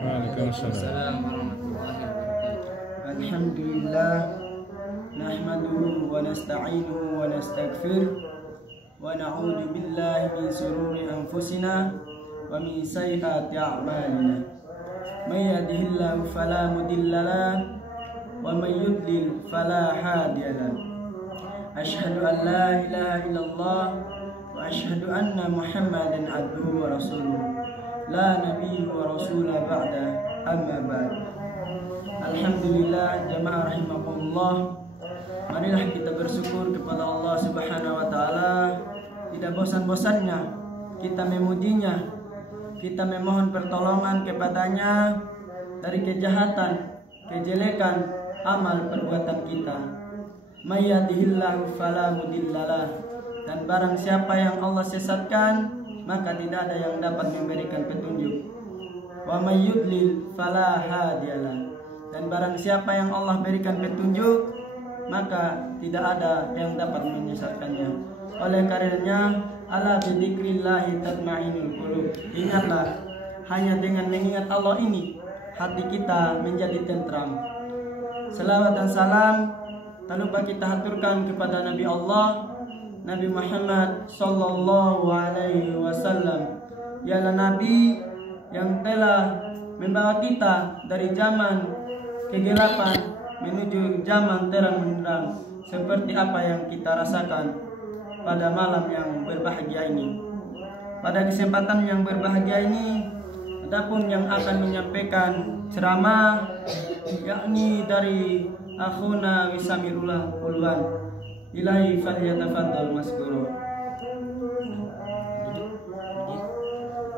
Waalaikumsalam warahmatullahi wabarakatuh. Alhamdulillah, nahmaduhu wa nasta'inuhu wa nastaghfir wa na'udzu billahi min shururi anfusina wa min sayyiati a'malina. May yahdihillahu fala mudilla lahu wa may yudlil fala hadiya lahu. Asyhadu an la ilaha illallah wa asyhadu anna Muhammadan abduhu wa rasuluh. La nabiyyu wa rasulah ba'da, amma ba'd. Alhamdulillah, jamaah rahimakumullah. Marilah kita bersyukur kepada Allah Subhanahu wa taala. Tidak bosan-bosannya kita memujinya, kita memohon pertolongan kepadanya dari kejahatan, kejelekan amal perbuatan kita. May yahdihillahu fala mudhillalah. Dan barang siapa yang Allah sesatkan, maka tidak ada yang dapat memberikan petunjuk. Wa may yudlil fala hadiyalah. Dan barang siapa yang Allah berikan petunjuk, maka tidak ada yang dapat menyesatkannya. Oleh karenanya, ala bidzikrillahi tatma'innul qulub. Ingatlah, hanya dengan mengingat Allah ini hati kita menjadi tentram. Selawat dan salam tak lupa kita haturkan kepada Nabi Allah, Nabi Muhammad sallallahu alaihi wasallam. Ialah Nabi yang telah membawa kita dari zaman kegelapan menuju zaman terang benderang, seperti apa yang kita rasakan pada malam yang berbahagia ini. Pada kesempatan yang berbahagia ini, adapun yang akan menyampaikan ceramah yakni dari akhuna Wisamirullah Ulwan. Ilahi falyatafaddal maskuro.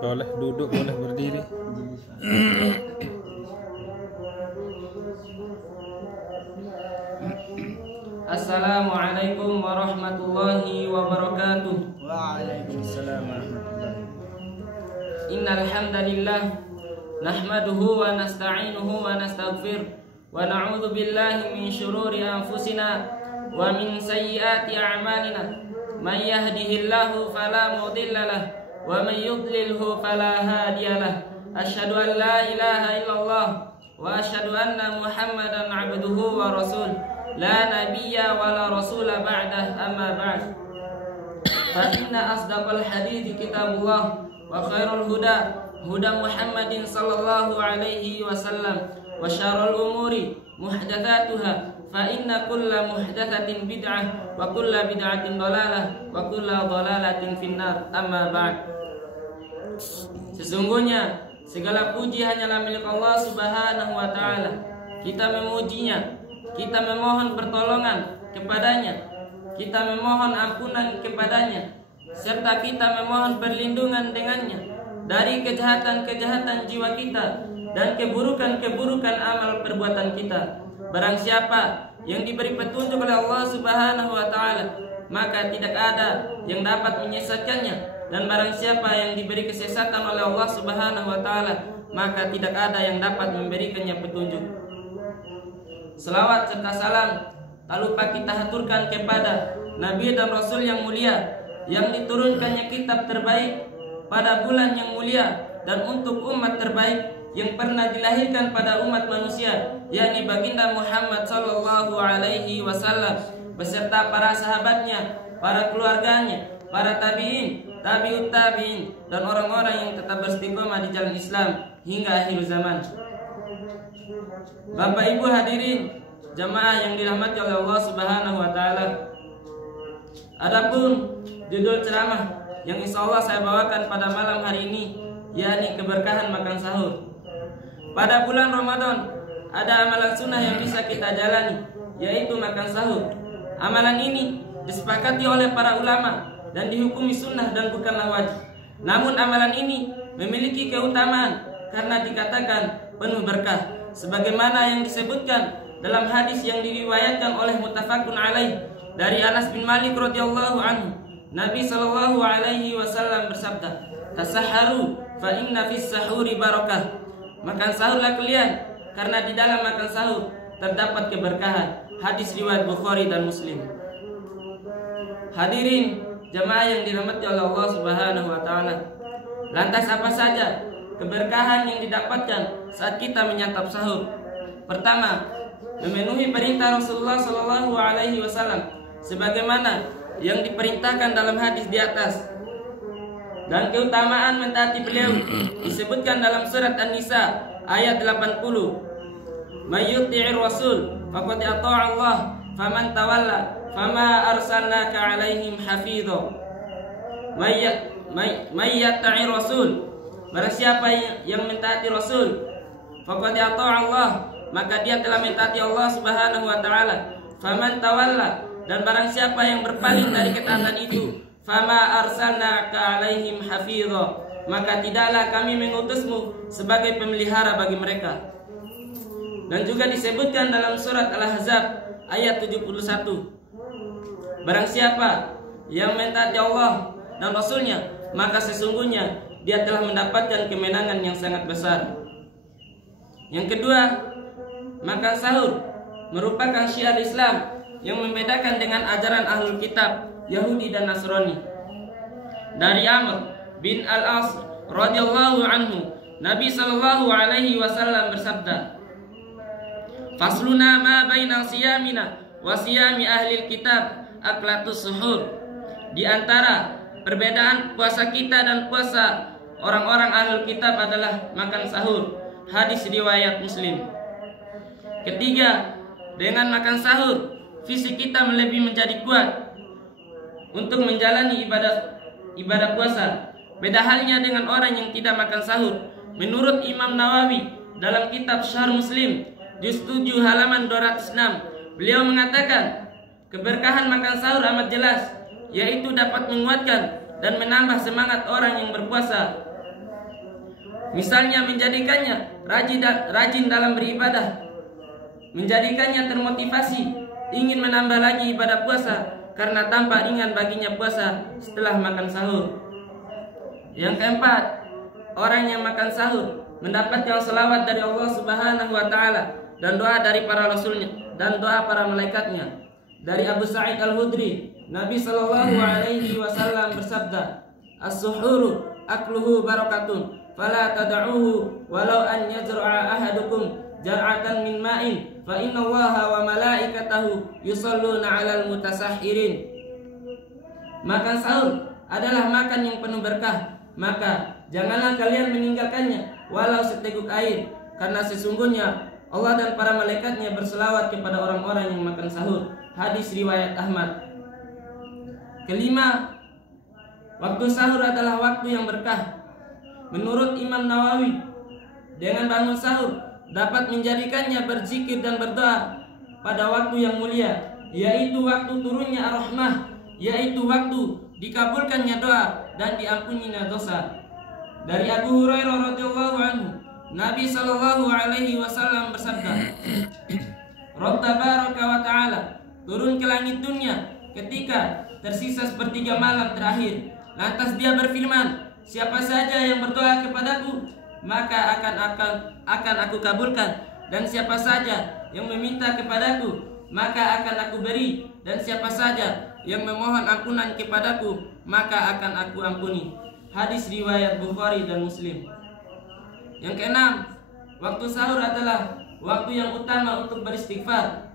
Boleh duduk, boleh berdiri. Assalamualaikum warahmatullahi wabarakatuh. Waalaikumsalam warahmatullahi wabarakatuh. Innal hamdalillah nahmaduhu wa nasta'inuhu wa nastaghfir wa na'udzu billahi min shururi anfusina wa min sayyiati a'malina. May yahdihillahu fala mudilla lahu wa may yudlilhu fala hadiya lahu. Asyhadu an la ilaha illallah wa asyhadu anna Muhammadan 'abduhu wa rasul. La nabiyya wa la rasula ba'dah, amma ba'd. Fa inna asdaqal hadithi kitabullah wa khairul huda huda Muhammadin sallallahu alaihi wasallam wa syarrul umuri muhdatsatuha fa inna kulla muhdatsatin bid'ah wa kulla bid'atin dhalalah wa kulla dhalalatin finnar, amma ba'd. Sesungguhnya segala puji hanyalah milik Allah Subhanahu wa taala. Kita memujinya, kita memohon pertolongan kepadanya, kita memohon ampunan kepadanya, serta kita memohon perlindungan dengannya dari kejahatan-kejahatan jiwa kita dan keburukan-keburukan amal perbuatan kita. Barang siapa yang diberi petunjuk oleh Allah Subhanahu wa taala, maka tidak ada yang dapat menyesatkannya, dan barang siapa yang diberi kesesatan oleh Allah Subhanahu wa taala, maka tidak ada yang dapat memberikannya petunjuk. Selawat serta salam tak lupa kita haturkan kepada Nabi dan Rasul yang mulia, yang diturunkannya kitab terbaik pada bulan yang mulia dan untuk umat terbaik yang pernah dilahirkan pada umat manusia, yakni baginda Muhammad sallallahu alaihi wasallam beserta para sahabatnya, para keluarganya, para tabi'in, tabi'ut tabi'in, dan orang-orang yang tetap beristiqomah di jalan Islam hingga akhir zaman. Bapak Ibu hadirin jamaah yang dirahmati oleh Allah Subhanahu wa taala. Adapun judul ceramah yang insya Allah saya bawakan pada malam hari ini, yakni keberkahan makan sahur. Pada bulan Ramadan ada amalan sunnah yang bisa kita jalani, yaitu makan sahur. Amalan ini disepakati oleh para ulama dan dihukumi sunnah dan bukanlah wajib. Namun amalan ini memiliki keutamaan karena dikatakan penuh berkah, sebagaimana yang disebutkan dalam hadis yang diriwayatkan oleh muttafaqun alaih dari Anas bin Malik radhiyallahu anhu. Nabi sallallahu alaihi wasallam bersabda, "Tasahharu fa inna fis sahuri barakah." Makan sahurlah kalian, karena di dalam makan sahur terdapat keberkahan. Hadis riwayat Bukhari dan Muslim. Hadirin jamaah yang dirahmati oleh Allah Subhanahu wa taala. Lantas apa saja keberkahan yang didapatkan saat kita menyantap sahur. Pertama, memenuhi perintah Rasulullah Shallallahu Alaihi Wasallam sebagaimana yang diperintahkan dalam hadis di atas. Dan keutamaan mentaati beliau disebutkan dalam surat An-Nisa ayat 80. May yuti'ir rasul faqad ata'a Allah, faman tawalla fama arsalnaka 'alaihim hafidha. May yati'ir rasul, barang siapa yang mentaati Rasul, faqad ata'a Allah, maka dia telah mentaati Allah Subhanahu wa taala. Faman tawalla, dan barang siapa yang berpaling dari ketaatan itu, fama arsalnaka 'alaihim hafidha, maka tidaklah kami mengutusmu sebagai pemelihara bagi mereka. Dan juga disebutkan dalam surat Al-Ahzab ayat 71. Barang siapa yang mentaati Allah dan Rasulnya, maka sesungguhnya dia telah mendapatkan kemenangan yang sangat besar. Yang kedua, makan sahur merupakan syiar Islam yang membedakan dengan ajaran ahlul kitab Yahudi dan Nasrani. Dari Amr bin Al-As radhiyallahu anhu, Nabi sallallahu alaihi wasallam bersabda, "Fasluna ma baina siyamina wa siyami ahli kitab aklatus suhur." Di antara perbedaan puasa kita dan puasa orang-orang ahlul kitab adalah makan sahur. Hadis riwayat Muslim. Ketiga, dengan makan sahur, fisik kita lebih menjadi kuat untuk menjalani ibadah puasa. Beda halnya dengan orang yang tidak makan sahur. Menurut Imam Nawawi dalam kitab Syarh Muslim juz 7 halaman 206, beliau mengatakan keberkahan makan sahur amat jelas, yaitu dapat menguatkan dan menambah semangat orang yang berpuasa. Misalnya menjadikannya rajin dalam beribadah, menjadikannya termotivasi ingin menambah lagi ibadah puasa karena tanpa ringan baginya puasa setelah makan sahur. Yang keempat, orang yang makan sahur mendapatkan selawat dari Allah Subhanahu wa taala dan doa dari para rasulnya dan doa para malaikatnya. Dari Abu Sa'id Al-Khudri, Nabi sallallahu alaihi wasallam bersabda, "As-suhuru akluhu barakatun, fala tad'uhu walau an yazra'a ahadukum jar'atan min ma'in, fa innallaha wa malaikatahu yusalluna 'alal mutasahhirin." Makan sahur adalah makan yang penuh berkah, maka janganlah kalian meninggalkannya walau seteguk air, karena sesungguhnya Allah dan para malaikatnya berselawat kepada orang-orang yang makan sahur. Hadis riwayat Ahmad. Kelima, waktu sahur adalah waktu yang berkah. Menurut Imam Nawawi, dengan bangun sahur dapat menjadikannya berzikir dan berdoa pada waktu yang mulia, yaitu waktu turunnya ar-rahmah, yaitu waktu dikabulkannya doa dan diampuninya dosa. Dari Abu Hurairah radhiyallahu anhu, Nabi sallallahu alaihi wasallam bersabda, "Rabb tabaraka wa ta'ala turun ke langit dunia ketika tersisa sepertiga malam terakhir. Lantas dia berfirman, siapa saja yang berdoa kepadaku, maka akan aku kabulkan, dan siapa saja yang meminta kepadaku, maka akan aku beri, dan siapa saja yang memohon ampunan kepadaku, maka akan aku ampuni." Hadis riwayat Bukhari dan Muslim. Yang keenam, waktu sahur adalah waktu yang utama untuk beristighfar,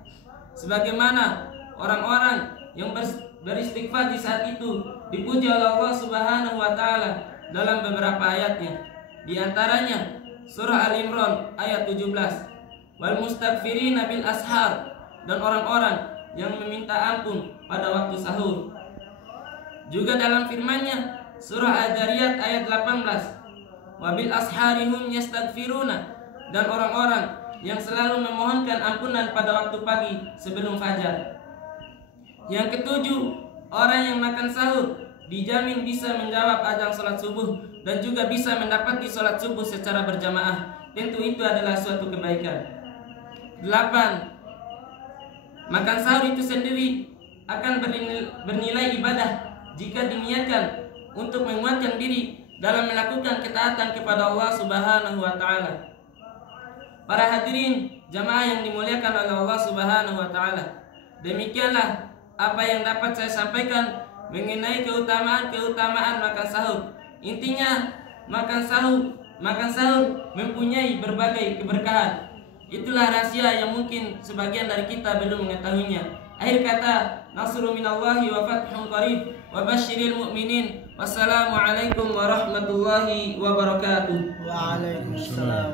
sebagaimana orang-orang yang beristighfar di saat itu dipuji oleh Allah Subhanahu wa taala dalam beberapa ayatnya. Di antaranya surah Al-Imran ayat 17, "Wal mustaghfirina bil ashar," dan orang-orang yang meminta ampun pada waktu sahur. Juga dalam firman-Nya surah Ad-Dariyat ayat 18, "Wabil asharihum yastaghfiruna," dan orang-orang yang selalu memohonkan ampunan pada waktu pagi sebelum fajar. Yang ketujuh, orang yang makan sahur dijamin bisa menjawab azan salat subuh dan juga bisa mendapati salat subuh secara berjamaah. Tentu itu adalah suatu kebaikan. 8. Makan sahur itu sendiri akan bernilai ibadah jika diniatkan untuk menguatkan diri dalam melakukan ketaatan kepada Allah Subhanahu wa taala. Para hadirin jamaah yang dimuliakan oleh Allah Subhanahu wa taala, demikianlah apa yang dapat saya sampaikan mengenai keutamaan makan sahur. Intinya, makan sahur makan sahur mempunyai berbagai keberkahan. Itulah rahasia yang mungkin sebagian dari kita belum mengetahuinya. Akhir kata, nasrun minallahi wa fathun qarib wa basyiril mu'minin. Wassalamualaikum warahmatullahi wabarakatuh. Waalaikumsalam.